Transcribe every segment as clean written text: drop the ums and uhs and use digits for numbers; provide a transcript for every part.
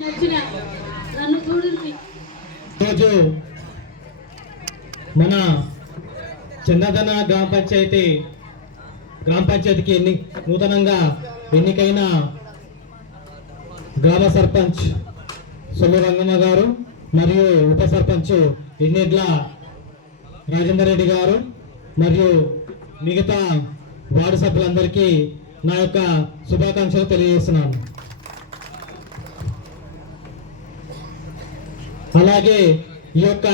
రోజు మన చందన గ్రామ పంచాయతీకి నూతనంగా ఎన్నికైన గ్రామ సర్పంచ్ సొల్లు రంగమ్మ గారు మరియు ఉప సర్పంచ్ ఎన్నెడ్ల రాజేందర్ రెడ్డి గారు మరియు మిగతా వార్డు సభ్యులందరికీ నా యొక్క శుభాకాంక్షలు తెలియజేస్తున్నాను. అలాగే ఈ యొక్క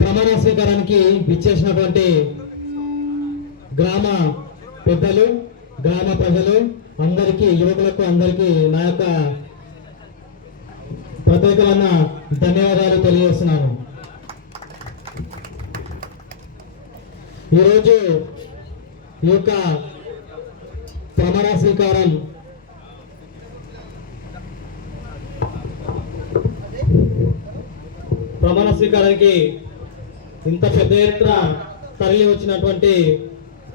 ప్రమాణ స్వీకారానికి విచ్చేసినటువంటి గ్రామ పెద్దలు, గ్రామ ప్రజలు అందరికీ, యువకులకు అందరికీ నా యొక్క ప్రత్యేకమైన ధన్యవాదాలు తెలియజేస్తున్నాను. ఈరోజు ఈ యొక్క ప్రమాణ స్వీకారానికి ఇంత పెద్ద ఎత్తున తరలి వచ్చినటువంటి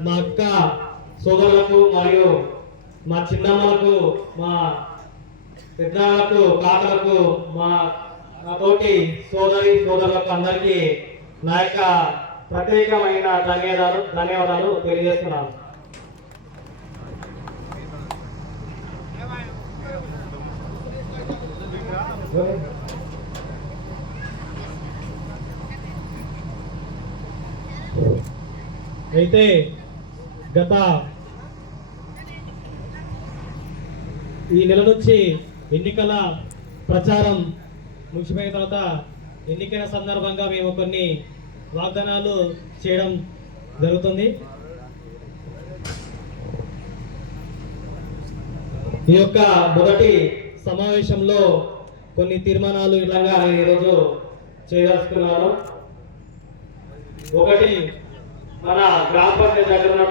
మా అక్క సోదరులకు మరియు మా చిన్నమ్మలకు, మా పెద్దలకు, కాకలకు, మా తోటి సోదరులకు అందరికీ నా యొక్క ప్రత్యేకమైన ధన్యవాదాలు తెలియజేస్తున్నాను. అయితే గత ఈ నెల నుంచి ఎన్నికల ప్రచారం ముగిసిపోయిన తర్వాత ఎన్నికల సందర్భంగా మేము కొన్ని వాగ్దానాలు చేయడం జరుగుతుంది. ఈ యొక్క మొదటి సమావేశంలో కొన్ని తీర్మానాలు ఇలాగా ఈరోజు చేయదలుచుకున్నాను. ఒకటి, మన గ్రామ పంచాయతీ దగ్గర